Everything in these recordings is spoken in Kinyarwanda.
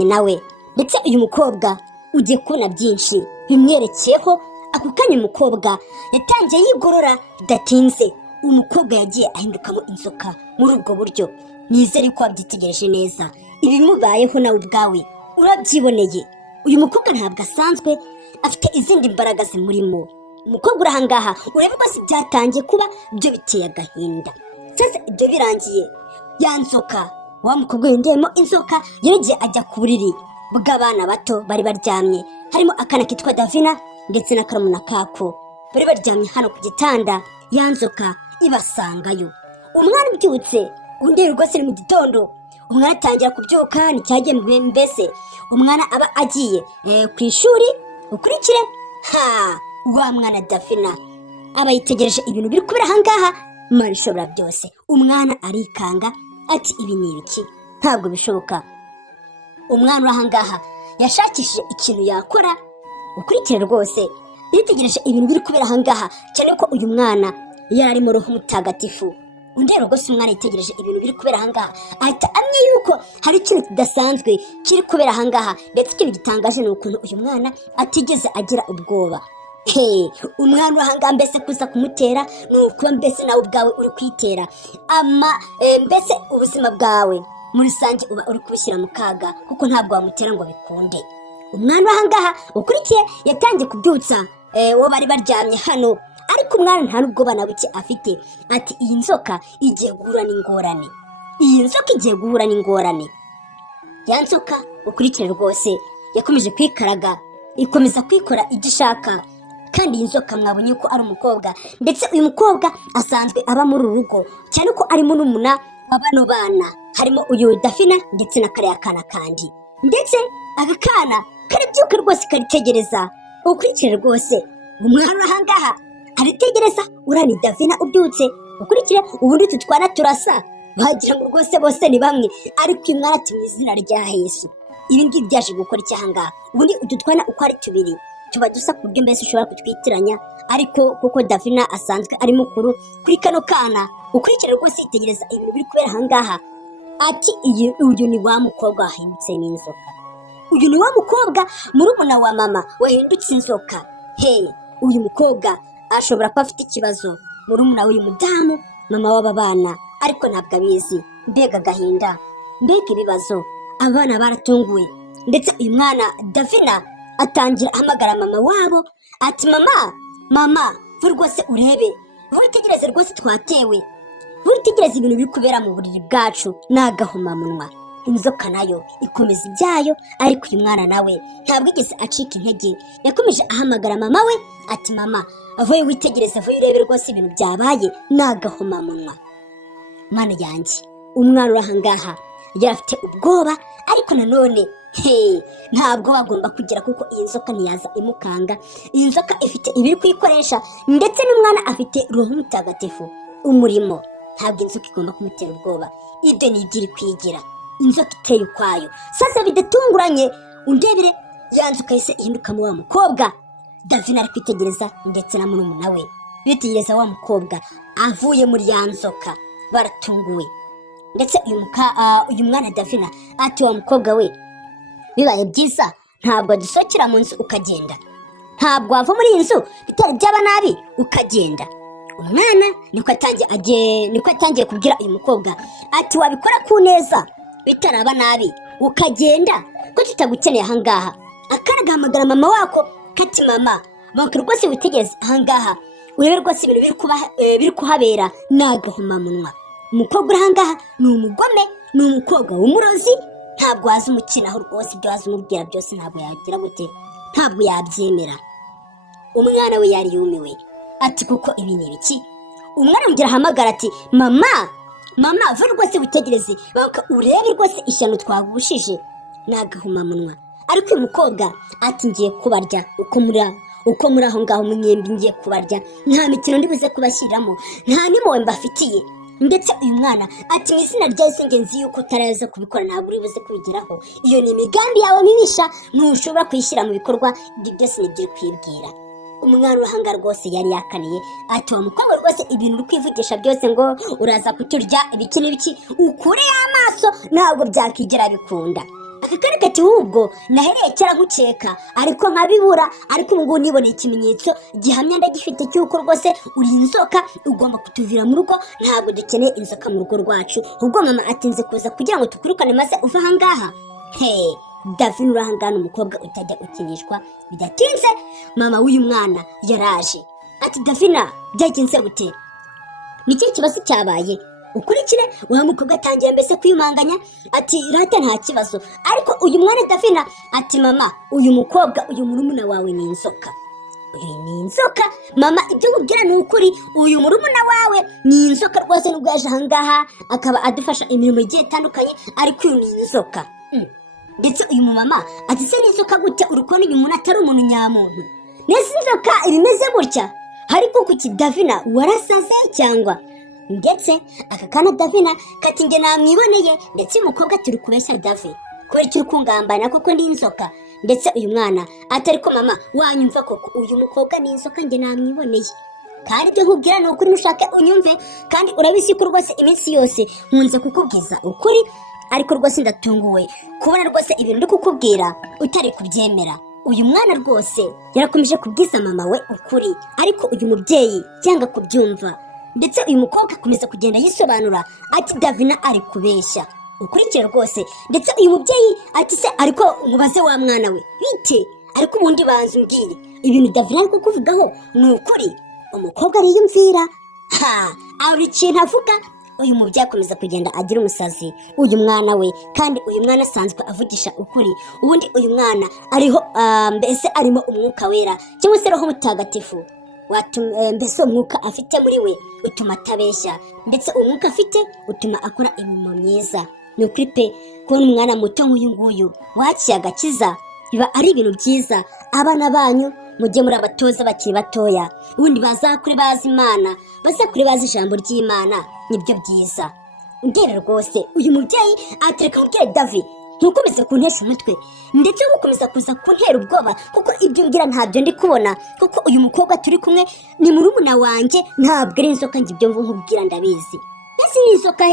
nawe ndetse uyu mukobwa ugiye kubona byinshi bimwerekeyeho. Ako kanya umukobwa yatangiye yigorora bidatinze, umukobwa yagiye ahindukamo inzoka muri ubwo buryo. Nizere ko wabyitegereje neza, ibimubayeho nawe ubwawe urabyiboneye. Uyu mukobwa ntabwo asanzwe, afite izindi mbaraga zimurimo. Umukobwa uri ahangaha urebe ko byatangiye kuba byo biteye agahinda. Sasa ibyo birangiye, ya nzoka, wa mukobwa yendeyemo inzoka yagiye ajya ku buriri bw'abana bato bari baryamye, harimo akana kitwa Davina ndetse na karumuna kako. Bari baryamye hano ku gitanda, ya nzoka ibasangayo. Umwana ubyutse, undi rwose ni mu gitondo, umwana atangira kubyuka, nicyagiye mbese umwana aba agiye ku ishuri. Ukurikire wa mwana Davina aba yitegereje ibintu biri kubera ahangaha. Imana ishobora byose, umwana arikanga ati ibi ni ibiki, ntabwo bishoboka. Umwana uri ahangaha yashakishije ikintu yakora. Ukurikire rwose yitegereje ibintu biri kubera ahangaha, cyane ko uyu mwana yari arimo Roho Mutagatifu. Undi rwose umwana yitegereje ibintu biri kubera ahangaha, ahita amenya yuko hari ikintu kidasanzwe kiri kubera ahangaha. Ndetse ikintu gitangaje ni ukuntu uyu mwana atigeze agira ubwoba. Umwana uri ahangaha mbese kuza kumutera ni ukuba mbese nawe ubwawe uri kwitera mbese ubuzima bwawe muri rusange uba uri kubushyira mu kaga, kuko ntabwo wamutera ngo bikunde. Umwana uri ahangaha ukurikiye yatangiye kubyutsa uwo bari baryamye hano, ariko umwana nta n'ubwoba na buke afite. Ati iyi nzoka igiye guhura n'ingorane, iyi nzoka igiye guhura n'ingorane. Ya nzoka ukurikire rwose yakomeje kwikaraga, ikomeza kwikora ibyo ishaka. Kandi iyi nzoka mwabonye ko ari umukobwa, ndetse uyu mukobwa asanzwe aba muri uru rugo, cyane ko ari murumuna wa bano bana, harimo uyu Davina ndetse na kariya kana kandi. Ndetse aka kana karabyuka rwose karitegereza. Ukurikire rwose umwana uri ahangaha aritegereza, uriya ni Davina ubyutse. Ukurikire ubundi utu twana turasa, wagira ngo rwose bose ni bamwe, ariko uyu mwana ati mu izina rya Yesu ibi ngibi byaje gukora iki ahangaha. Ubundi utu twana uko ari tubiri tuba dusa ku buryo mbese ushobora kutwitiranya, ariko kuko Davina asanzwe ari mukuru kuri kano kana. Ukurikire rwose yitegereza ibintu biri kubera ahangaha, ati uyu ni wa mukobwa wahindutse n'inzoka, uyu ni wa mukobwa murumuna wa mama wahindutse inzoka. Uyu mukobwa ashobora kuba afite ikibazo, murumuna w'uyu mudamu, mama w'aba bana, ariko ntabwo abizi. Mbega agahinda, mbega ibibazo, abana baratunguwe. Ndetse uyu mwana Davina atangira ahamagara mama wabo, ati mama vuba rwose urebe, vuba itegereze rwose twatewe, vuba itegereze ibintu biri kubera mu buriri bwacu. Ni agahomamunwa. Inzoka nayo ikomeza ibyayo, ariko uyu mwana nawe ntabwo igeze acika intege. Yakomeje ahamagara mama we, ati mama vuba witegereze, vuba urebe rwose ibintu byabaye. Ni agahomamunwa. Mana yanjye, umwana uri ahangaha yari afite ubwoba, ariko nanone ntabwo bagomba kugira, kuko iyi nzoka ntiyaza imukanga. Iyi nzoka ifite ibiri kuyikoresha, ndetse n'umwana afite Roho Mutagatifu umurimo. Ntabwo inzoka igomba kumutera ubwoba, ibyo ni ibyo iri kwigira. Inzoka iteye ukwayo. Sasa bidatunguranye, undebere ya nzoka yise ihindukamo wa mukobwa. Davina ari kwitegereza, ndetse na murumuna we bitegereza wa mukobwa avuye muri ya nzoka. Baratunguwe. Ndetse uyu mwana Davina ati wa mukobwa we, bibaye byiza ntabwo dusohokera mu nzu ukagenda, ntabwo wava muri iyi nzu bitari byaba nabi ukagenda. Umwana niko atangiye kubwira uyu mukobwa, ati wabikora ku neza bitaraba nabi ukagenda, ko tutagukeneye ahangaha. Akana gahamagara mama wako kati mama rwose witegereze ahangaha, urebe rwose ibintu biri kuhabera. Ni agahomamunwa. Umukobwa uri ahangaha ni umugome, ni umukobwa w'umurozi. Ntabwo waza umukinaho rwose, ibyo waza umubwira byose ntabwo yagira gute, ntabwo yabyemera. Umwana we yari yumiwe, ati kuko ibi ni ibiki. Umwana yongera ahamagara ati mama vuba rwose witegereze, urebe rwose ishyano twagushije. Ni agahomamunwa. Ariko uyu mukobwa ati ngiye kubarya uko muri aho ngaho munyembi, ngiye kubarya, nta mikino ndibuze kubashyiriramo, nta n'impuhwe mbafitiye. Ndetse uyu mwana ati mu izina rya Yesu ngenzi yuko utaraza kubikora ntabwo uri buze kubigeraho. Iyo ni imigambi yawe mibisha, ntushobora kuyishyira mu bikorwa. Ibyo byose nibyo uri kwibwira. Umwana urahanga rwose yari yakaniye, ati wa mukobwa rwose ibintu uri kwivugisha byose ngo uraza kuturya ibiki n'ibiki, ukure y'amaso ntabwo byakigera bikunda. aka kari kati ahubwo nahereye kera nkukeka ariko nkabibura, ariko ubu ngubu niboneye ikimenyetso gihamya ndagifite cy'uko rwose uri inzoka, ugomba kutuvira mu rugo, ntabwo dukeneye inzoka mu rugo rwacu. Ubwo mama atinze kuza kugira ngo tukurukane maze uva ahangaha. Davina urahangana umukobwa utajya ukinishwa. Bidatinze mama w'uyu mwana yaraje ati Davina byagenze gute? Niki kibazo cyabaye? Ukurikire wa mukobwa atangira mbese kwiyumanganya ati rata nta kibazo, ariko uyu mwana Davina ati mama uyu mukobwa uyu murumuna wawe ni inzoka. Uyu ni inzoka mama, ibyo nkubwira ni ukuri, uyu murumuna wawe ni inzoka rwose, nubwo yaje ahangaha akaba adufasha imirimo igiye itandukanye, ariko uyu ni inzoka. Ndetse uyu mumama ati se n'inzoka gute urukona uyu muntu atari umuntu nyamuntu? Nese inzoka ibimeze gutya? Ariko kuki Davina warasaze cyangwa? Ndetse aka kana Davina kati nge namwiboneye, ndetse umukobwa turi kubeshya Davi kubera icyo kungambana koko ndi inzoka. Ndetse uyu mwana atari ko mama wanyumva koko uyu mukobwa ni inzoka nge namwiboneye, kandi ibyo nkubwira ni ukuri, nushake unyumve, kandi urabizi ko rwose iminsi yose nkunze kukubwiza ukuri, ariko rwose ndatunguwe kubona rwose ibintu ndi kukubwira utari kubyemera. Uyu mwana rwose yarakomeje kubwiza mama we ukuri, ariko uyu mubyeyi yanga kubyumva. Ndetse uyu mukobwa akomeza kugenda yisobanura ati Davina ari kubeshya. Ukurikire rwose, ndetse uyu mubyeyi ati se ariko mubaze wa mwana we bite, ariko ubundi banza umbwire ibintu Davina ari kukuvugaho ni ukuri? Umukobwa ariyumvira ari ikintu avuga. Uyu mubyeyi akomeza kugenda agira umusazi uyu mwana we, kandi uyu mwana asanzwe avugisha ukuri. Ubundi uyu mwana ariho mbese arimo umwuka wera cyangwa se roho mutagatifu, mbese umwuka afite muri we utuma atabeshya, ndetse umwuka afite utuma akora imirimo myiza. Ni ukuri pe, kubona umwana muto nk'uyu nguyu wakiye agakiza biba ari ibintu byiza. Abana banyu mujye muri abatoza bakiri batoya, ubundi bazakure bazi Imana, bazakure bazi ijambo ry'Imana, nibyo byiza. Ndere rwose uyu mubyeyi atereka kubwira Davi ntukomeze kuntesha umutwe, ndetse gukomeza kuza kuntera ubwoba, kuko ibyo ngira ntabyo ndi kubona, kuko uyu mukobwa turi kumwe ni murumuna wanjye, ntabwo ari inzoka. Njye ibyo nkubwira ndabizi. Ese ni inzoka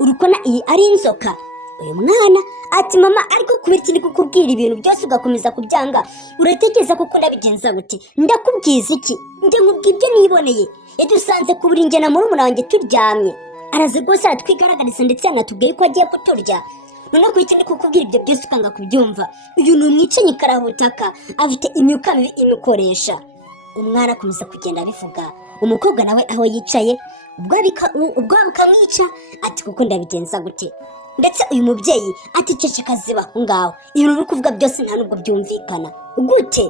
urukona iyi ari inzoka? Uyu mwana ati mama ariko kubera iki ndi kukubwira ibintu byose ugakomeza kubyanga, uratekereza kuko ndabigenza gute? Ndakubwiza iki? Njye nkubwira ibyo niboneye. Yadusanze ku buriri njye na murumuna wanjye turyamye, araza rwose aratwigaragariza, ndetse yanatubwiye ko agiye kuturya. Noneho kubera iki ndi kukubwira ibyo byose ukanga kubyumva? Uyu ni umwicanyi karabutaka, afite imyuka mibi imukoresha. Umwana akomeza kugenda abivuga, umukobwa nawe aho yicaye ubwo bukamwica ati kuko ndabigenza gute? Ndetse uyu mubyeyi ati ceceka ziba aho ngaho, ibintu uri kuvuga byose nta nubwo byumvikana. Gute?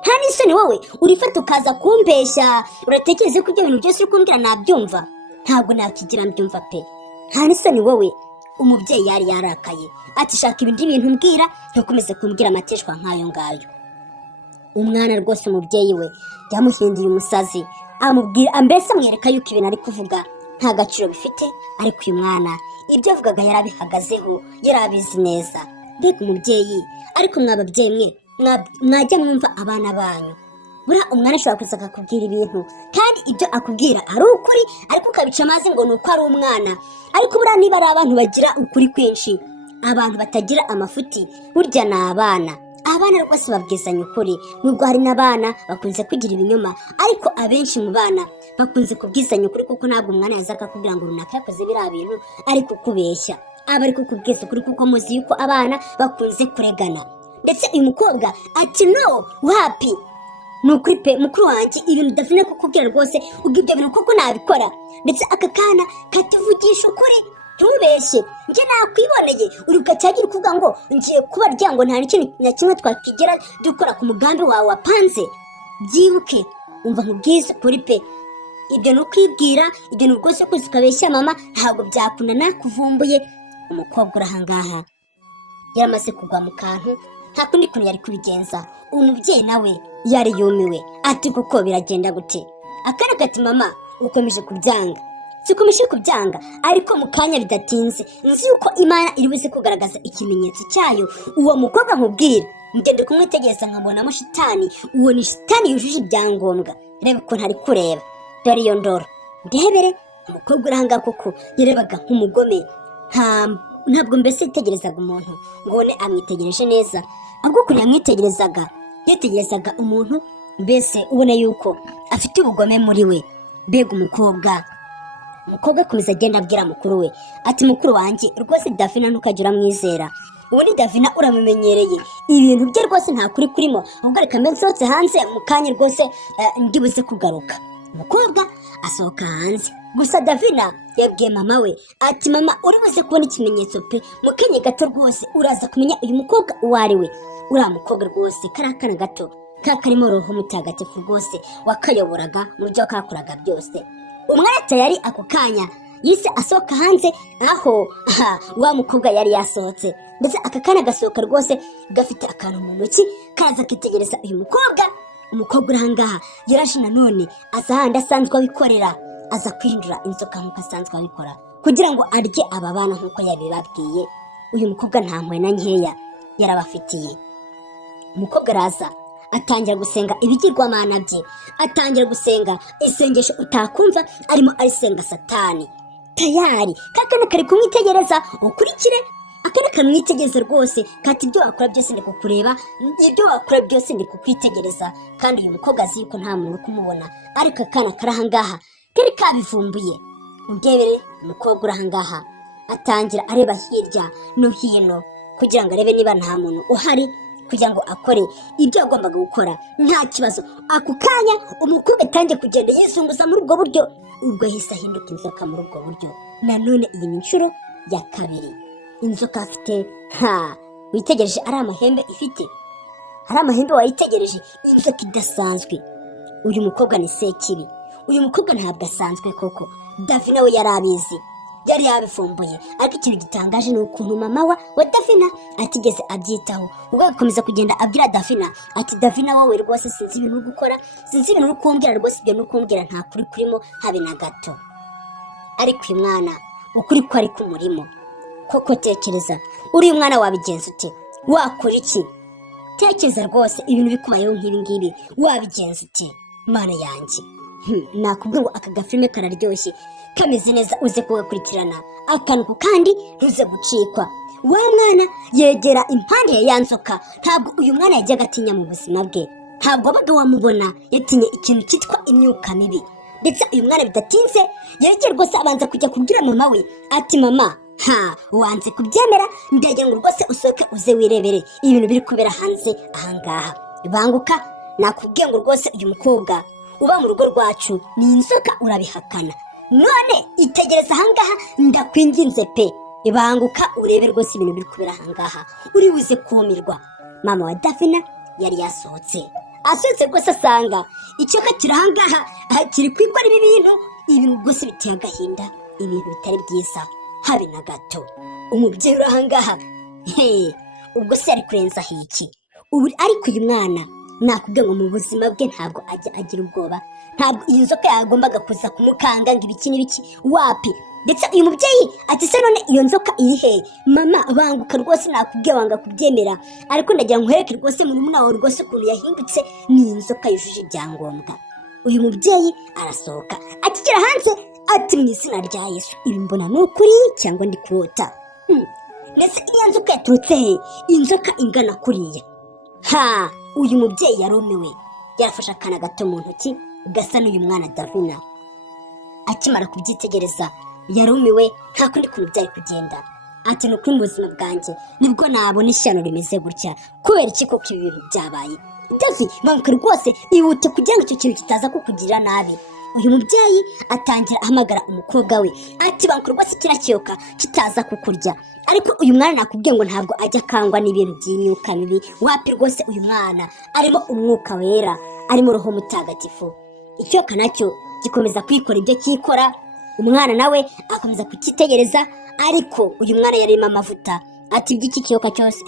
Nta n'isoni wowe urifata ukaza kumbeshya, uratekereza ko ibyo bintu byose uri kumbwira nabyumva? Ntabwo nakigira mbyumva pe, nta n'isoni wowe. Umubyeyi yari yarakaye ati shaka ibindi bintu mbwira, ntukomeze kumbwira amateshwa nk'ayo ngayo. Umwana rwose umubyeyi we yamuhinduye umusazi, amubwira mbese amwereka yuko ibintu ari kuvuga nta gaciro bifite, ariko uyu mwana ibyo avugaga yarabihagazeho, yarabizi neza. Mbega umubyeyi! Ariko mwababyeyi mwe mwajya mwumva abana banyu. Buriya umwana ashobora kuza akakubwira ibintu kandi ibyo akubwira ari ukuri, ariko ukabica amazi ngo ni uko ari umwana. Ariko buriya niba ari abantu bagira ukuri kwinshi, abantu batagira amafuti, burya ni abana. Abana rwose babwizanya ukuri, nubwo hari n'abana bakunze kugira ibinyoma, ariko abenshi mu bana bakunze kubwizanya ukuri, kuko ntabwo umwana yaza akakubwira ngo runaka yakoze biriya bintu ari kukubeshya, aba ari kukubwiza ukuri, kuko muzi yuko abana bakunze kuregana. Ndetse uyu mukobwa ati no wapi, ni ukuri pe mukuru wanjye, ibintu udafite kukubwira rwose ubwo ibyo bintu kuko nabikora. Ndetse aka kana katuvugisha ukuri, ntubeshye, njye nakwiboneye. uri gacyagira ukuvuga ngo ngiye kubarya, ngo nta n'ikintu na kimwe twakigera dukora ku mugambi wawe wapanze. Byibuke umva nkubwiza ukuri pe, ibyo ni ukwibwira, ibyo ni rwose kuzi ukabeshya mama, ntabwo byakunana kuvumbuye. Umukobwa uri ahangaha yaramaze kugwa mu kantu, nta kundi kuntu yari kubigenza. Umubyeyi nawe yari yumiwe ati kuko biragenda gute? Akana kati mama ukomeje kubyanga. Sikomeje kubyanga, ariko mu kanya bidatinze nzi yuko Imana iri buze kugaragaza ikimenyetso cyayo. Uwo mukobwa nkubwira ngende kumwitegereza nkabonamo shitani, uwo ni shitani yujuje ibyangombwa. Reba ko ntari kureba, dore iyo ndoro ndebere. Umukobwa uranga koko yarebaga nk'umugome, ntabwo mbese yitegerezaga umuntu ngo ubone amwitegereje neza, ahubwo ukuntu yitegerezaga umuntu mbese ubona yuko afite ubugome muri we. Mbega umukobwa akomeza agenda abwira mukuru we ati mukuru wanjye rwose Davina ntukajya uramwizera, ubundi Davina uramumenyereye, ibintu bye rwose nta kuri kurimo, ahubwo reka mbe nsohotse hanze mu kanya rwose ndibuze kugaruka. Umukobwa asohoka hanze, gusa Davina yabwiye mama we ati mama uri buze kubona ikimenyetso pe, mu kanya gato rwose uraza kumenya uyu mukobwa uwo ari we. Uriya mukobwa rwose kari akana gato karimo roho mutagatifu rwose wakayoboraga mu byo kakoraga byose. Umwana tayari ako kanya yise asohoka hanze aho wa mukobwa yari yasohotse, ndetse aka kana gasohoka rwose gafite akantu mu ntoki kaza kitegereza uyu mukobwa. Umukobwa uri ahangaha yaraje nanone aza handi asanzwe abikorera, aza kwihindura inzoka nk'uko asanzwe abikora kugira ngo arye aba bana nk'uko yabibabwiye. Uyu mukobwa nta mpuhwe na nkeya yarabafitiye. Umukobwa araza atangira gusenga ibigirwamana bye, atangira gusenga isengesho utakumva arimo arisenga Satani. Tayari kakana kari kumwitegereza, ukurikire akana kamwitegereza rwose kati ibyo wakora byose ndi kukureba, ibyo wakora byose ndi kukwitegereza. Kandi uyu mukobwa azi yuko nta muntu kumubona, ariko akana kari ahangaha kari kabivumbuye. Ubyebere umukobwa uri ahangaha atangira areba hirya no hino kugira ngo arebe niba nta muntu uhari kugira ngo akore ibyo yagombaga gukora nta kibazo. Ako kanya umukobwa atangiye kugenda yizunguza muri ubwo buryo, ubwo yahise ahinduka inzoka muri ubwo buryo. Nanone iyi ni inshuro ya kabiri. Inzoka afite witegereje ari amahembe ifite, ari amahembe wayitegereje, inzoka idasanzwe. Uyu mukobwa ni sekibi, uyu mukobwa ntabwo asanzwe koko. Davina we yari abizi, yari yabifumbuye, ariko ikintu gitangaje ni ukuntu mama wa Davina atigeze abyitaho. Ubwo agakomeza kugenda abwira Davina ati Davina wowe rwose sinzi ibintu uri gukora, sinzi ibintu uri kumbwira rwose, ibyo uri kumbwira nta kuri kurimo habe na gato. Ariko uyu mwana ukuri ko ari kumurimo koko. Tekereza uri mwana wabigenza ute, wakora iki? Tekereza rwose ibintu bikubayeho nk'ibi ngibi wabigenza ute? Mana yanjye, nakubwira ngo aka gafilme kararyoshye kameze neza, uze kugakurikirana akantu kandi ntuze gucikwa. Wa mwana yegera impande ya nzoka, ntabwo uyu mwana yajyaga atinya mu buzima bwe, ntabwo wabaga wamubona yatinye ikintu cyitwa imyuka mibi. Ndetse uyu mwana bidatinze yagiye rwose abanza kujya kubwira mama we ati mama wanze kubyemera, ndagira ngo rwose usohoke uze wirebere ibintu biri kubera hanze ahangaha. Banguka, nakubwiye ngo rwose uyu mukobwa uba mu rugo rwacu ni inzoka, urabihakana. None itegereza ahangaha ndakwinginze pe, banguka urebe rwose ibintu biri kubera ahangaha, uri buze kumirwa. Mama wa Davina yari yasohotse rwose asanga icyaka kiri ahangaha kiri kwikora ibi bintu rwose biteye agahinda, ibintu bitari byiza habe na gato. Umubyeyi uri ahangaha ubwo se ari kurenzaho iki? Ariko uyu mwana nakubwiye ngo mu buzima bwe ntabwo ajya agira ubwoba, ntabwo iyi nzoka yagombaga kuza kumukanga ngo ibiki n'ibiki, wapi. Ndetse uyu mubyeyi ati se none iyo nzoka iri he? Mama banguka rwose, nakubwiye wanga kubyemera, ariko ndagira ngo nkwereke rwose murumuna wawe rwose ukuntu yahindutse, ni inzoka yujuje ibyangombwa. Uyu mubyeyi arasohoka akigera hanze ati mu izina rya Yesu, ibi mbona ni ukuri cyangwa ndi kurota? Ndetse iyo nzoka yaturutse he? Inzoka ingana kuriya? Uyu mubyeyi yarumiwe, yarafashe akana gato mu ntoki gasa n'uyu mwana Davina. Akimara kubyitegereza yarumiwe, nta kundi kuntu byari kugenda. Ati ni ukuri mu buzima bwanjye nibwo nabona ishyano rimeze gutya, kubera iki koko ibi bintu byabaye? Davi banguka rwose, ihute kugira ngo icyo kintu kitaza kukugirira nabi. Uyu mubyeyi atangira ahamagara umukobwa we ati banguka rwose kiriya kiyoka kitaza kukurya. Ariko uyu mwana nakubwiye ngo ntabwo ajya akangwa n'ibintu by'imyuka mibi, wapi rwose uyu mwana arimo umwuka wera, arimo roho mutagatifu. Ikiyoka nacyo gikomeza kwikora ibyo cyikora, umwana nawe akomeza kukitegereza, ariko uyu mwana yarimo amavuta. Ati iby'iki kiyoka cyose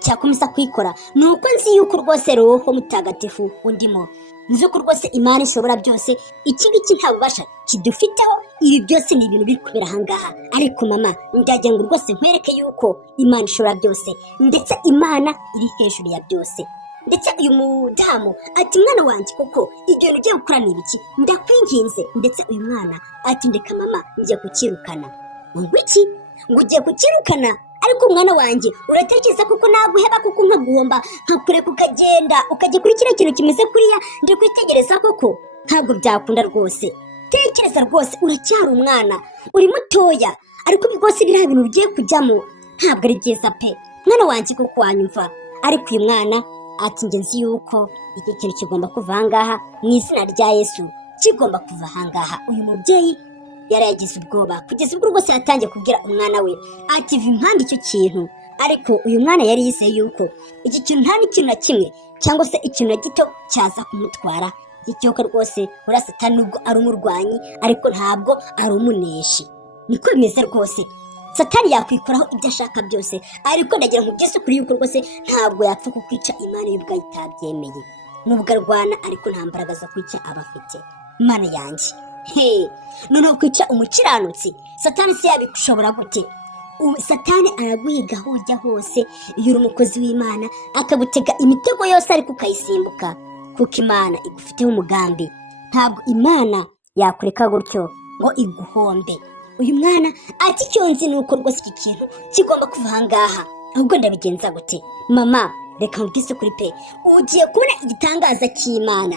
cyakomeza kwikora ni uko nzi yuko rwose roho mutagatifu undimo, nzi ko rwose Imana ishobora byose, iki ngiki nta bubasha kidufiteho, ibi byose ni ibintu biri kubera ahangaha. Ariko mama ndagira ngo rwose nkwereke yuko Imana ishobora byose, ndetse Imana iri hejuru ya byose. Ndetse uyu mudamu ati mwana wanjye koko ibyo bintu ugiye gukora ni ibiki? Ndakwinginze. Ndetse uyu mwana ati ndeka mama njya kukirukana. Ngo iki? ngo ugiye kukirukana, ariko umwana wanjye uratekereza kuko naguheba kuko nkaguhomba nkakureka ukagenda ukajya kuri kiriya kintu kimeze kuriya ndi kwitegereza koko? Ntabwo byakunda rwose. Tekereza rwose, uracyari umwana, uri mutoya, ariko rwose biriya bintu ugiye kujyamo ntabwo ari byiza pe. Mwana wanjye kuko wanyumva. Ariko uyu mwana ati njye nzi yuko iki kintu kigomba kuva ahangaha mu izina rya Yesu, kigomba kuva ahangaha. Uyu mubyeyi yari yagize ubwoba kugeza ubwo rwose yatangiye kubwira umwana we ati va impande icyo kintu. Ariko uyu mwana yari yizeye yuko iki kintu nta n'ikintu na kimwe cyangwa se ikintu na gito cyaza kumutwara. Iki cyoko rwose uriya Satani nubwo ari umurwanyi ariko ntabwo ari umuneshi. Niko bimeze rwose. Satani yakwikoraho ibyo ashaka byose, ariko ndagira ngo byose kuri yuko rwose ntabwo yapfa kukwica Imana y'ubwo itabyemeye. Nubwo arwana ariko nta mbaraga zo kwica aba afite. Mana yanjye, noneho kwica umukiranutsi Satani se yabishobora gute? Satani araguhiga aho ujya hose iyo uri umukozi w'Imana, akagutega imitego yose ariko ukayisimbuka, kuko Imana igufiteho umugambi. Ntabwo Imana yakureka gutyo ngo iguhombe. Uyu mwana ati icyo nzi ni uko rwose iki kintu kigomba kuva ahangaha. Ahubwo ndabigenza gute? Mama, reka nkubwise kuri pe, ugiye kubona igitangaza cy'Imana.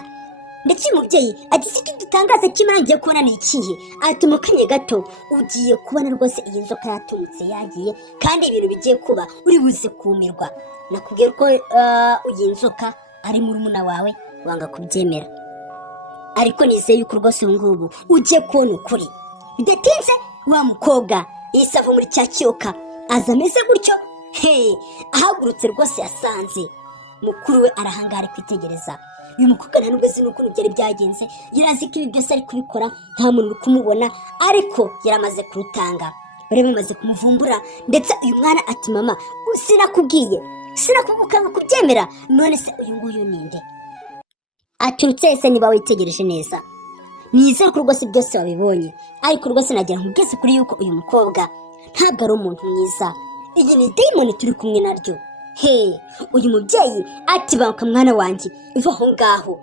Ndetse umubyeyi ati si igitangaza cy'Imana ngiye kubona ni ikihe? Ati mu kanya gato ugiye kubona rwose iyi nzoka yatumutse yagiye, kandi ibintu bigiye kuba uri buze kumirwa. Nakubwiye ko iyi nzoka ari murumuna wawe, wanga kubyemera, ariko nizeye yuko rwose ubu ngubu ugiye kubona ukuri. Bidatinze wa mukobwa yahise ava muri cya kiyoka, aza ameze gutyo, ahagurutse rwose yasanze mukuru we arahangara ari kwitegereza. Uyu mukobwa nta nubwo azi n'ukuntu byari byagenze, yari azi ko ibi byose ari kubikora nta muntu uri kumubona, ariko yari amaze kurutanga, bari bamaze kumuvumbura. Ndetse uyu mwana ati mama, sinakubwiye, sinakubukanga kubyemera, none se uyu nguyu ninde? Aturutse ese niba witegereje neza, nizere ko rwose byose wabibonye, ariko rwose nagira ngo ubwese kuri yuko uyu mukobwa ntabwo ari umuntu mwiza. Iyi ni dayimoni turi kumwe naryo. Uyu mubyeyi ati banka mwana wanjye, iva aho ngaho,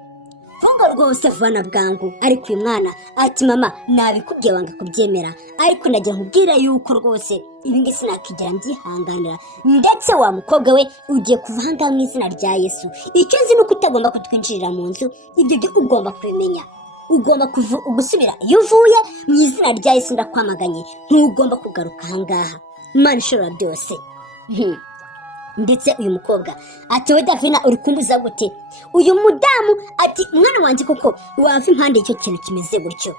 vuga rwose vana bwangu. Ariko uyu mwana ati mama, nabikubwiye wanga kubyemera, ariko nagira ngo ubwire yuko rwose ibi ngibi sinakigera mbyihanganira. Ndetse wa mukobwa we ugiye kuva ahangaha mu izina rya Yesu. Icyo nzi ni uko utagomba kutwinjirira mu nzu, ibyo byo ugomba kubimenya. Ugomba gusubira iyo uvuye mu izina rya Yesu, ndakwamaganye, ntugomba kugaruka ahangaha. Imana ishobora byose. Ndetse uyu mukobwa ati we Davina, uri kumbuza gute? Uyu mudamu ati mwana wanjye koko wava impande y'icyo kintu kimeze gutyo.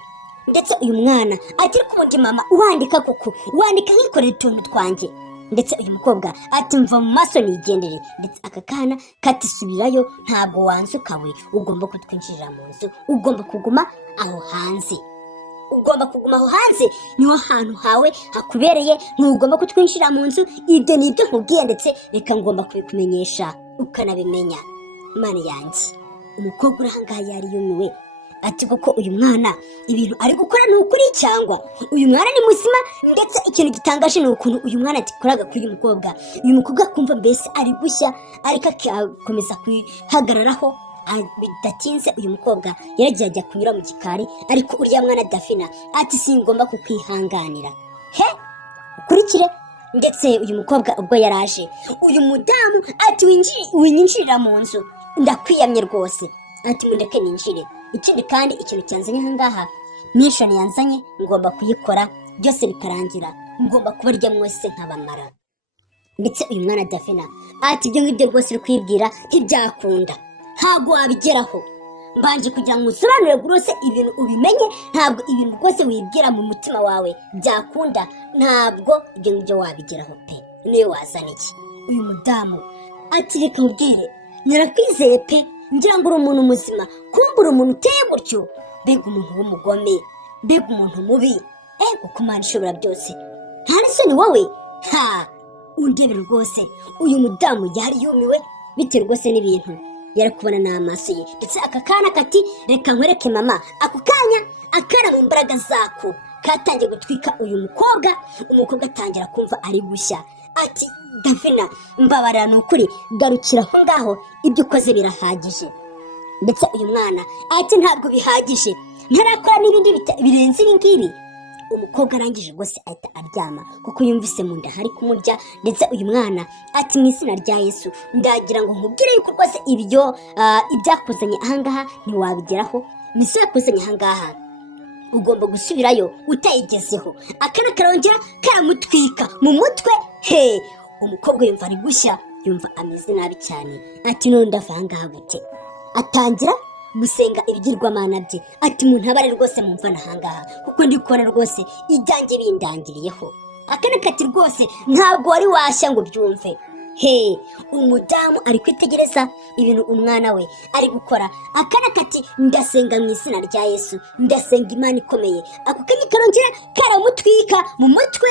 Ndetse uyu mwana ati ariko ubundi mama wandika koko, wandika nkikorera utuntu twanjye. Ndetse uyu mukobwa ati mva mu maso nigendere. Ndetse aka kana kati subirayo, ntabwo wanzuka we, ugomba kutwinjirira mu nzu, ugomba kuguma aho hanze. Ugomba kuguma aho hanze, niho hantu hawe hakubereye, ntugomba kutwinjira mu nzu. Ibyo ni ibyo nkubwiye, ndetse reka ngomba kubikumenyesha ukanabimenya. Imana yanjye, umukobwa uri ahangaha yari yumiwe. Ati koko uyu mwana ibintu ari gukora ni ukuri cyangwa uyu mwana ni muzima? Ndetse ikintu gitangaje ni ukuntu uyu mwana atikoraga kuri uyu mukobwa. Uyu mukobwa akumva mbese ari gushya, ariko akakomeza kwihagararaho. Bidatinze uyu mukobwa yaragiye ajya kunyura mu gikari, ariko uriya mwana Davina ati singomba kukwihanganira, ukurikire. Ndetse uyu mukobwa ubwo yaraje, uyu mudamu ati winyinjirira mu nzu, ndakwiyamye rwose. Ati mundeke ninjire. Ikindi kandi ikintu cyanzanye ahangaha, mission yanzanye ngomba kuyikora, byose bikarangira, ngomba kubarya mwese nk'abamara. Ndetse uyu mwana Davina ati ibyo ngibyo rwose uri kwibwira ntibyakunda, ntabwo wabigeraho. Mbanje kugira ngo usobanure rwose ibintu ubimenye, ntabwo ibintu rwose wibwira mu mutima wawe byakunda, ntabwo ibyo ngibyo wabigeraho pe, niyo wazana iki. Uyu mudamu ati reka nkubwire, narakwizeye pe, ngira ngo uri umuntu muzima, kumbura umuntu uteye gutyo, mbega umuntu w'umugome, mbega umuntu mubi. Kuko Imana ishobora byose, nta n'isoni wowe. Undebera rwose, uyu mudamu yari yumiwe bitewe rwose n'ibintu yari kubona n'amaso ye. Ndetse aka kana kati reka nkwereke mama. Ako kanya akana mu mbaraga zako katangiye gutwika uyu mukobwa. Umukobwa atangira kumva ari gushya. Ati Davina, mbabarira ni ukuri, garukira aho ngaho, ibyo ukoze birahagije. Ndetse uyu mwana ati ntabwo bihagije, ntarakora n'ibindi birenze ibi ngibi. umukobwa arangije rwose ahita aryama kuko yumvise mu nda hari kumurya. Ndetse uyu mwana ati mu izina rya Yesu ndagira ngo nkubwire yuko rwose ibyakuzanye ahangaha ntiwabigeraho, misi yakuzanye ahangaha ugomba gusubirayo utayigezeho. Akana karongera karamutwika mu mutwe. Umukobwa yumva ari gushya, yumva ameze nabi cyane. Ati none ndava ahangaha gute? Atangira gusenga ibigirwamana bye. Ati muntabare rwose mumvana ahangaha kuko ndi kubona rwose ibyanjye bindangiriyeho. Akana kati rwose ntabwo wari washya ngo byumve. Umudamu ari kwitegereza ibintu umwana we ari gukora. Akana kati ndasenga mu izina rya Yesu, ndasenga Imana ikomeye. Ako kanya karongera karamutwika mu mutwe.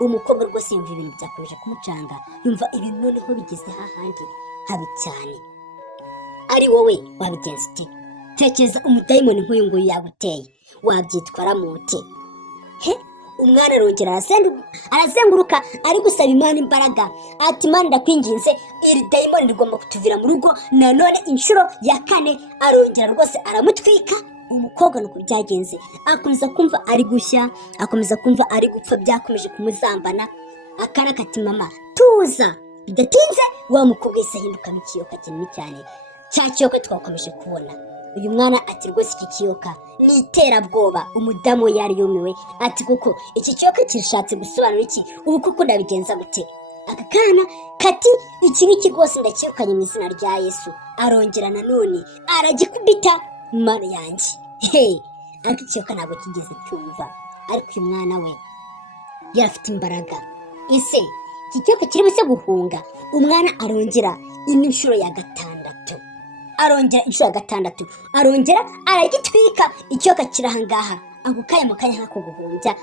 Umukobwa rwose yumva ibintu byakomeje kumucanga, yumva ibintu noneho bigeze hahandi habi cyane. Ari wowe wabigenza uti? Tekereza umudayimoni nk'uyu nguyu yaguteye, wabyitwaramo ute? Umwana arongera arazenguruka ari gusaba Imana imbaraga. Ati Imana ndakwinginze, iri dayimoni rigomba kutuvira mu rugo nanone inshuro ya 4. Arongera rwose aramutwika. Umukobwa nuko byagenze, akomeza kumva ari gushya, akomeza kumva ari gupfa, byakomeje kumuzambana. Akana kati mama tuza. Bidatinze wa mukobwa yahise ahinduka mu kiyoka kinini cyane. Cya kiyoka twakomeje kubona. Uyu mwana ati rwose iki kiyoka ni iterabwoba. Umudamu yari yumiwe. Ati kuko iki kiyoka kirashatse gusobanura iki? Ubu kuko ndabigenza gute? Aka kana kati iki ngiki rwose ndakirukanye mu izina rya Yesu. Arongera nanone aragikubita. Mana yanjye, ariko ikiyoka ntabwo kigeze cyumva. Ariko uyu mwana we yarafite imbaraga. Ese iki kiyoka kiri buze guhunga? Umwana arongera inshuro ya 6. Arongera inshuro ya 6, arongera aragitwika. Ikiyoka kirahangaha ako kanya mu kanya nk'ako guhumbya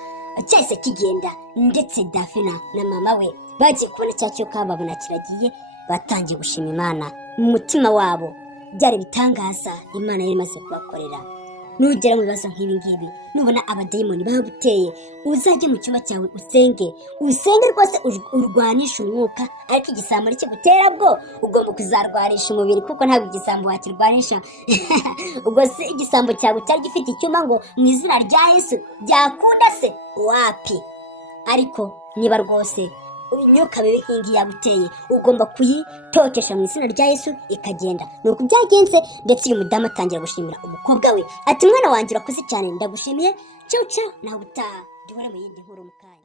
cyahise kigenda. Ndetse Dafina na mama we bagiye kubona cya kiyoka babona kiragiye, batangiye gushima Imana mu mutima wabo. Byari bitangaza Imana yari imaze kubakorera. Nugera mu bibazo nk'ibi ngibi, nubona abadayimoni baguteye, uzajye mu cyumba cyawe usenge rwose urwanisha umwuka. Ariko igisambo kigutera bwo ugomba kuzarwanisha umubiri kuko ntabwo igisambo wakirwanisha. Ubwo se igisambo cyawe cyari gifite icyuma ngo mu izina rya Yesu byakunda se? Wapi! Ariko niba rwose imyuka mibi nk'ingi yaguteye, ugomba kuyitotesha mu izina rya Yesu ikagenda. Nuko byagenze. Ndetse uyu mudamu atangira gushimira umukobwa we. Ati mwana wanjye urakoze cyane, ndagushimiye. Ciao ciao, nawe utaha duhore mu yindi nkuru mu kanya.